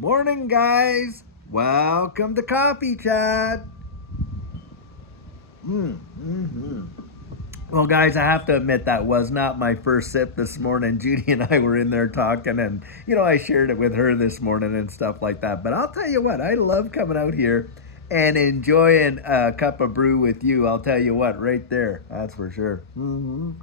Morning, guys. Welcome to Coffee Chat. Mm-hmm. Well, guys, I have to admit that was not my first sip this morning. Judy and I were in there talking, and I shared it with her this morning and stuff like that. But I'll tell you what, I love coming out here and enjoying a cup of brew with you. I'll tell you what, right there, that's for sure. Mm.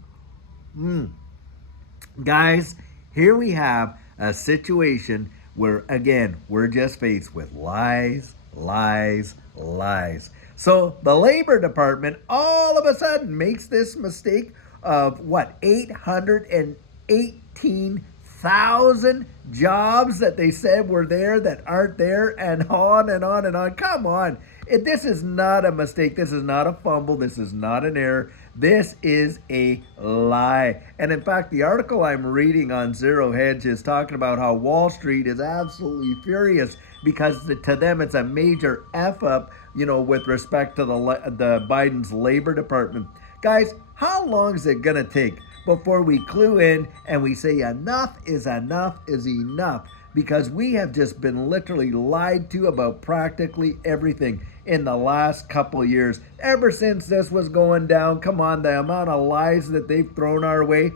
Guys, here we have a situation where, again, we're just faced with lies, lies, lies. So the Labor Department all of a sudden makes this mistake of what, 818,000 jobs that they said were there that aren't there, and on and on and on. Come on. This is not a mistake. This is not a fumble. This is not an error. This is a lie. And in fact, the article I'm reading on Zero Hedge is talking about how Wall Street is absolutely furious because to them it's a major F up, with respect to the Biden's Labor Department. Guys, how long is it going to take before we clue in and we say enough is enough is enough? Because we have just been literally lied to about practically everything in the last couple years. Ever since this was going down, come on, the amount of lies that they've thrown our way.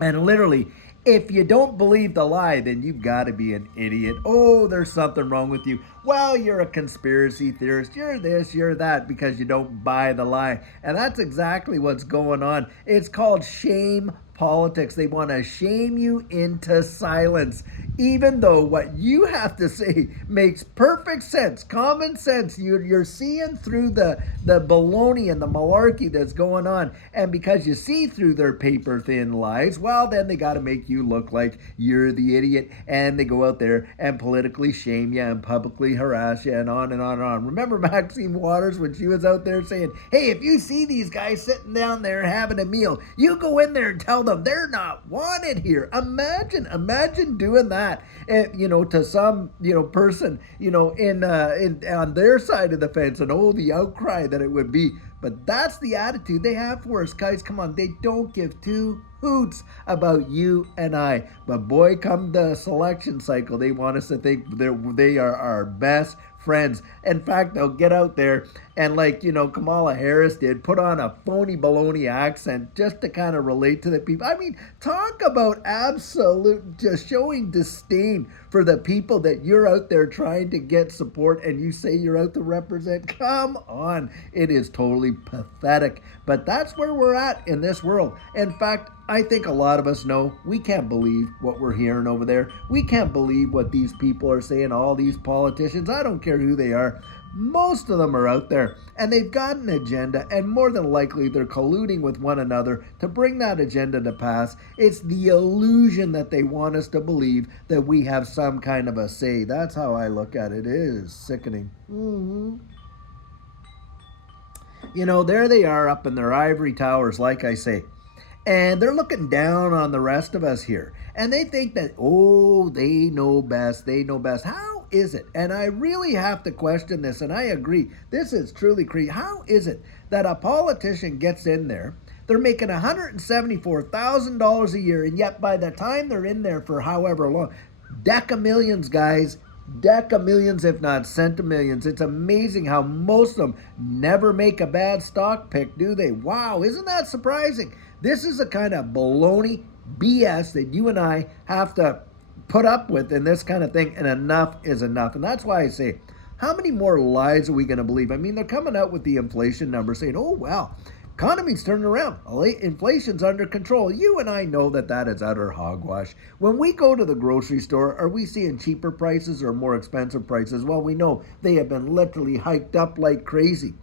And literally, if you don't believe the lie, then you've got to be an idiot. Oh, there's something wrong with you. Well, you're a conspiracy theorist. You're this, you're that, because you don't buy the lie. And that's exactly what's going on. It's called shame politics. They want to shame you into silence, even though what you have to say makes perfect sense, common sense. You're seeing through the baloney and the malarkey that's going on, and because you see through their paper thin lies, well, then they got to make you look like you're the idiot, and they go out there and politically shame you and publicly harass you, and on and on and on. Remember Maxine Waters when she was out there saying, hey, if you see these guys sitting down there having a meal, you go in there and tell them they're not wanted here. Imagine doing that, to some, person, in on their side of the fence, and the outcry that it would be. But that's the attitude they have for us, guys. Come on, they don't give two hoots about you and I. But boy, come the selection cycle, they want us to think they are our best friends. In fact, they'll get out there and, like, Kamala Harris did, put on a phony baloney accent just to kind of relate to the people. I mean, talk about absolute just showing disdain for the people that you're out there trying to get support, and you say you're out to represent. Come on. It is totally pathetic. But that's where we're at in this world. In fact, I think a lot of us know we can't believe what we're hearing over there. We can't believe what these people are saying, all these politicians. I don't care who they are. Most of them are out there, and they've got an agenda, and more than likely they're colluding with one another to bring that agenda to pass. It's the illusion that they want us to believe that we have some kind of a say. That's how I look at it. It is sickening. There they are up in their ivory towers, like I say. And they're looking down on the rest of us here. And they think that, they know best. They know best. How is it? And I really have to question this, and I agree. This is truly crazy. How is it that a politician gets in there, they're making $174,000 a year, and yet by the time they're in there for however long, decamillions, guys, decamillions, if not centimillions. It's amazing how most of them never make a bad stock pick, do they? Wow, isn't that surprising? This is a kind of baloney BS that you and I have to put up with in this kind of thing, and enough is enough. And that's why I say, how many more lies are we going to believe? I mean, they're coming out with the inflation number saying, economy's turning around. Inflation's under control. You and I know that that is utter hogwash. When we go to the grocery store, are we seeing cheaper prices or more expensive prices? Well, we know they have been literally hiked up like crazy.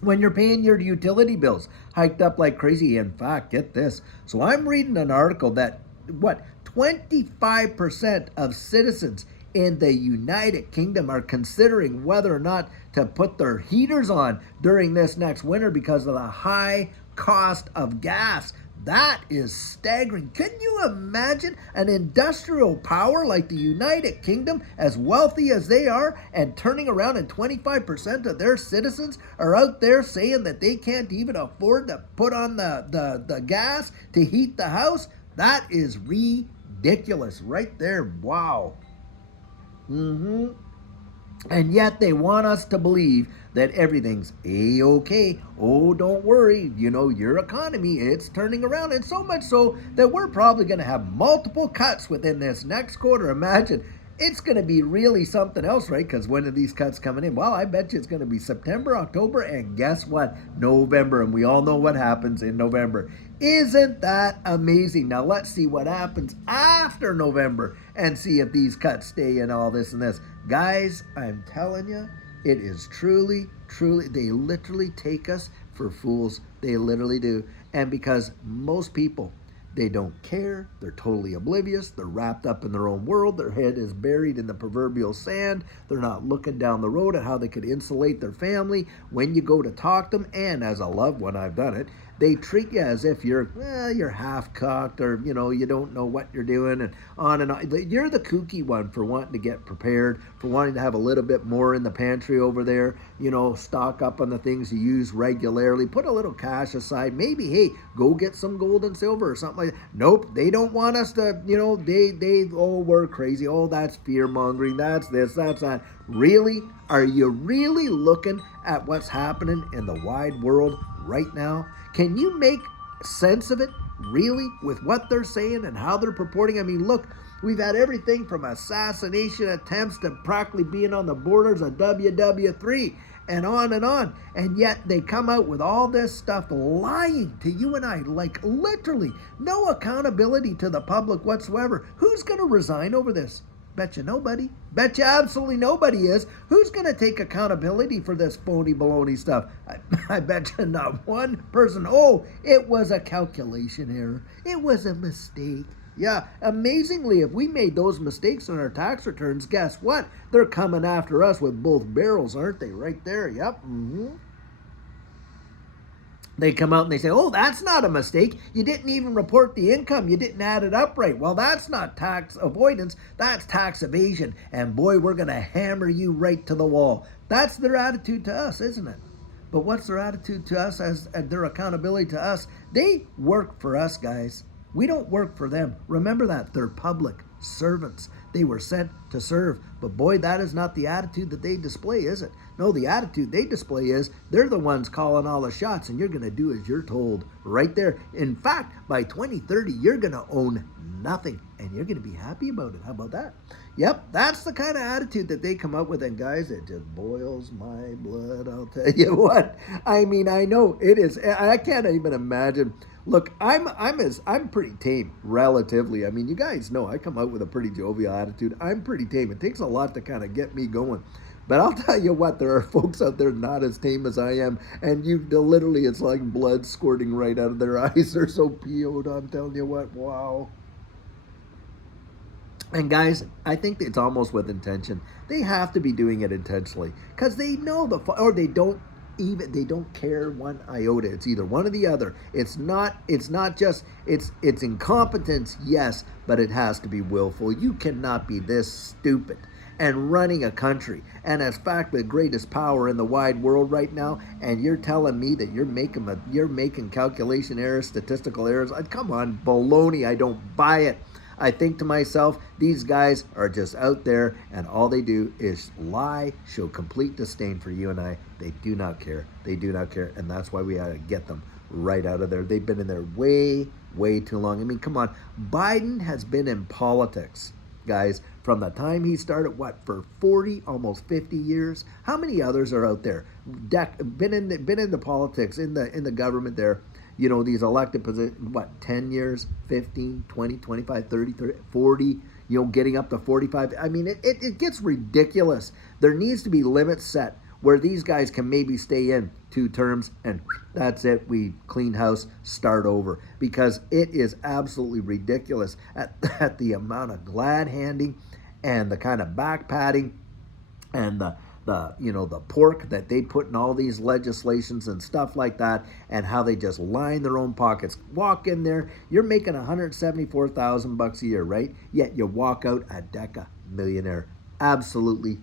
When you're paying your utility bills, hiked up like crazy. In fact, get this. So I'm reading an article that, 25% of citizens in the United Kingdom are considering whether or not to put their heaters on during this next winter because of the high cost of gas. That is staggering. Can you imagine an industrial power like the United Kingdom, as wealthy as they are, and turning around and 25% of their citizens are out there saying that they can't even afford to put on the gas to heat the house? That is ridiculous right there. Wow. Mm-hmm. And yet they want us to believe that everything's a-okay. Oh, don't worry. You know, your economy, it's turning around. And so much so that we're probably going to have multiple cuts within this next quarter. Imagine. It's going to be really something else, right? Because when are these cuts coming in? Well, I bet you it's going to be September, October, and guess what? November. And we all know what happens in November. Isn't that amazing? Now let's see what happens after November and see if these cuts stay and all this and this. Guys, I'm telling you, it is truly, truly, they literally take us for fools. They literally do. And because most people, they don't care. They're totally oblivious. They're wrapped up in their own world. Their head is buried in the proverbial sand. They're not looking down the road at how they could insulate their family when you go to talk to them. And as a loved one, I've done it. They treat you as if you're half cocked, or you don't know what you're doing, and on and on. You're the kooky one for wanting to get prepared, for wanting to have a little bit more in the pantry over there. Stock up on the things you use regularly. Put a little cash aside. Maybe, hey, go get some gold and silver or something like that. Nope, they don't want us to. We're crazy. Oh, that's fear mongering. That's this. That's that. Really? Are you really looking at what's happening in the wide world right now? Can you make sense of it, really, with what they're saying and how they're purporting? I mean, look, we've had everything from assassination attempts to practically being on the borders of WW3 and on and on. And yet they come out with all this stuff lying to you and I, like literally no accountability to the public whatsoever. Who's going to resign over this? Betcha nobody. Betcha absolutely nobody is. Who's going to take accountability for this phony baloney stuff? I betcha not one person. Oh, it was a calculation error. It was a mistake. Yeah, amazingly, if we made those mistakes on our tax returns, guess what? They're coming after us with both barrels, aren't they? Right there. Yep. Mm-hmm. They come out and they say, oh, that's not a mistake. You didn't even report the income. You didn't add it up right. Well, that's not tax avoidance. That's tax evasion. And boy, we're going to hammer you right to the wall. That's their attitude to us, isn't it? But what's their attitude to us as their accountability to us? They work for us, guys. We don't work for them. Remember that. They're public servants. They were sent to serve. But boy, that is not the attitude that they display, is it? No, the attitude they display is they're the ones calling all the shots, and you're going to do as you're told right there. In fact, by 2030, you're going to own nothing, and you're going to be happy about it. How about that? Yep, that's the kind of attitude that they come up with. And guys, it just boils my blood, I'll tell you what. I mean, I know it is. I can't even imagine. Look, I'm pretty tame, relatively. I mean, you guys know I come out with a pretty jovial attitude. I'm pretty tame. It takes a lot to kind of get me going. But I'll tell you what, there are folks out there not as tame as I am, and literally, it's like blood squirting right out of their eyes. They're so PO'd, I'm telling you what, wow. And guys, I think it's almost with intention. They have to be doing it intentionally because they know or they don't care one iota. It's either one or the other. It's not just it's incompetence, yes, but it has to be willful. You cannot be this stupid and running a country and as fact the greatest power in the wide world right now, and you're telling me that you're making calculation errors, statistical errors. Come on, baloney. I don't buy it. I think to myself, these guys are just out there, and all they do is lie, show complete disdain for you and I. They do not care. They do not care, and that's why we ought to get them right out of there. They've been in there way, way too long. I mean, come on. Biden has been in politics, guys, from the time he started, for 40, almost 50 years? How many others are out there? Been in the politics, in the government there. These elected positions, 10 years, 15, 20, 25, 30, 40, getting up to 45. I mean, it gets ridiculous. There needs to be limits set where these guys can maybe stay in 2 terms and that's it. We clean house, start over, because it is absolutely ridiculous at the amount of glad handing and the kind of back patting and the pork that they put in all these legislations and stuff like that, and how they just line their own pockets. Walk in there, you're making $174,000 a year, right? Yet you walk out a deca millionaire. Absolutely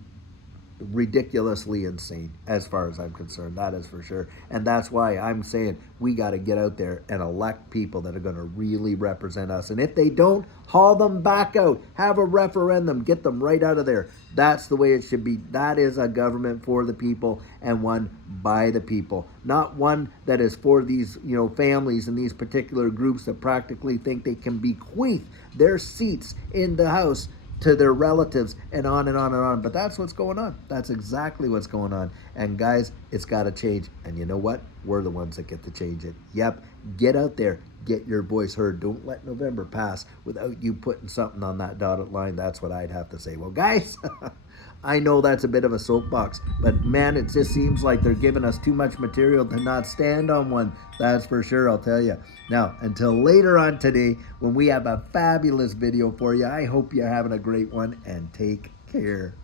ridiculously insane as far as I'm concerned. That is for sure. And that's why I'm saying we got to get out there and elect people that are going to really represent us. And if they don't, haul them back out. Have a referendum. Get them right out of there. That's the way it should be. That is a government for the people and one by the people. Not one that is for these, families and these particular groups that practically think they can bequeath their seats in the House to their relatives and on and on and on. But that's what's going on. That's exactly what's going on. And guys, it's got to change. And you know what? We're the ones that get to change it. Yep. Get out there. Get your voice heard. Don't let November pass without you putting something on that dotted line. That's what I'd have to say. Well, guys, I know that's a bit of a soapbox, but man, it just seems like they're giving us too much material to not stand on one. That's for sure, I'll tell you. Now, until later on today, when we have a fabulous video for you, I hope you're having a great one, and take care.